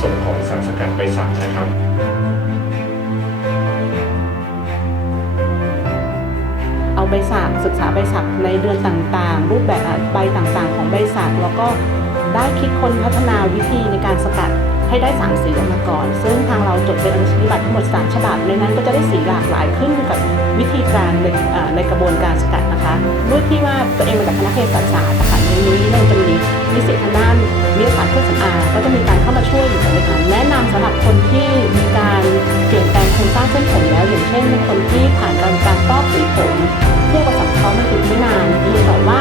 สารสกัดใบสักนะครับเอาใบสักศึกษาใบสักในเดือนต่างๆ รูปแบบใบต่างๆ ของใบสักแล้วก็ได้คิดค้นพัฒนาวิธีในการสกัดให้ได้สามสีออกมาก่อน ซึ่งทางเราจดเป็นอนุญาตทั้งหมด3ฉบับในนั้นก็จะได้สีหลากหลายขึ้นกับวิธีการในในกระบวนการสกัดนะคะด้วยที่ว่าตัวเองมาจากคณะเภสัชศาสตร์นะคะ นี้เราจะมีนิสิตทางด้านวิทยาศาสตร์เครื่องสำอางก็จะมีการเข้ามาช่วยอยู่ในการแนะนำสำหรับคนที่มีการเปลี่ยนแปลงโครงสร้างเส้นผมแล้ว อย่างเช่นคนที่ผ่านการการฟอกสีผมเพื่อประสับเขามาติดไม่นานดีแต่ว่า